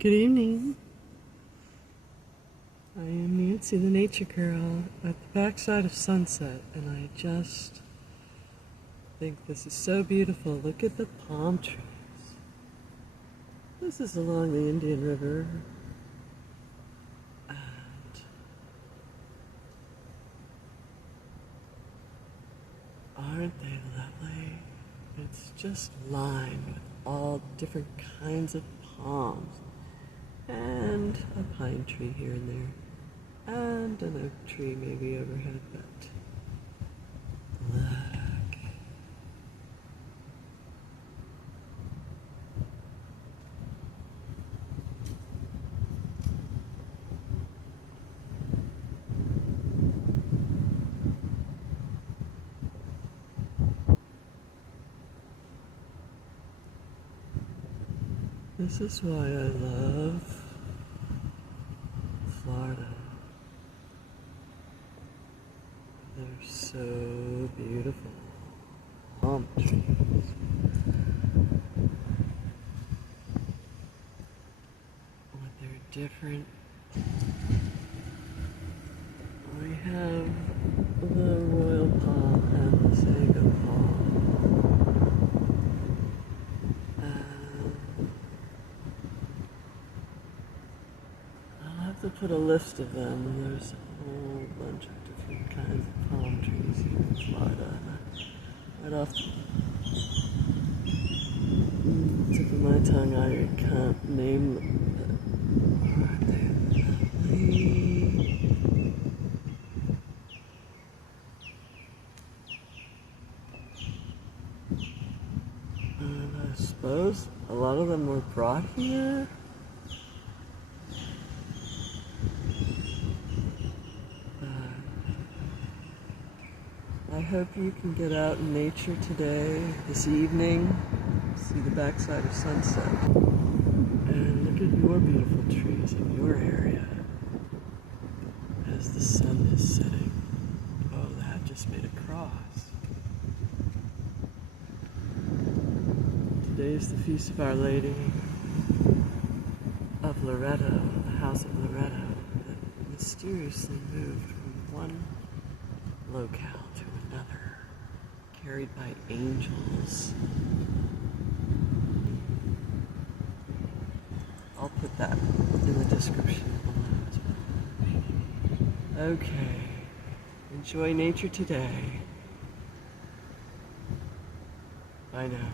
Good evening. I am Nancy, the nature girl, at the backside of Sunset, and I just think this is so beautiful. Look at the palm trees. This is along the Indian River, and aren't they lovely? It's just lined with all different kinds of palms. And a pine tree here and there, and an oak tree maybe overhead, but look. This is why I love Florida. They're so beautiful. Palm trees. But they're different. We have the royal palm and the sago palm. I'll have to put a list of them. There's a whole bunch of different kinds of palm trees here in Florida. Right off the tip of my tongue, I can't name them. Aren't they lovely? And I suppose a lot of them were brought here. I hope you can get out in nature today, this evening, see the backside of Sunset, and look at your beautiful trees in your area as the sun is setting. Oh, that just made a cross. Today is the Feast of Our Lady of Loreto, the House of Loreto, that mysteriously moved from one locale to another, carried by angels. I'll put that in the description below as well. Okay, enjoy nature today. Bye now.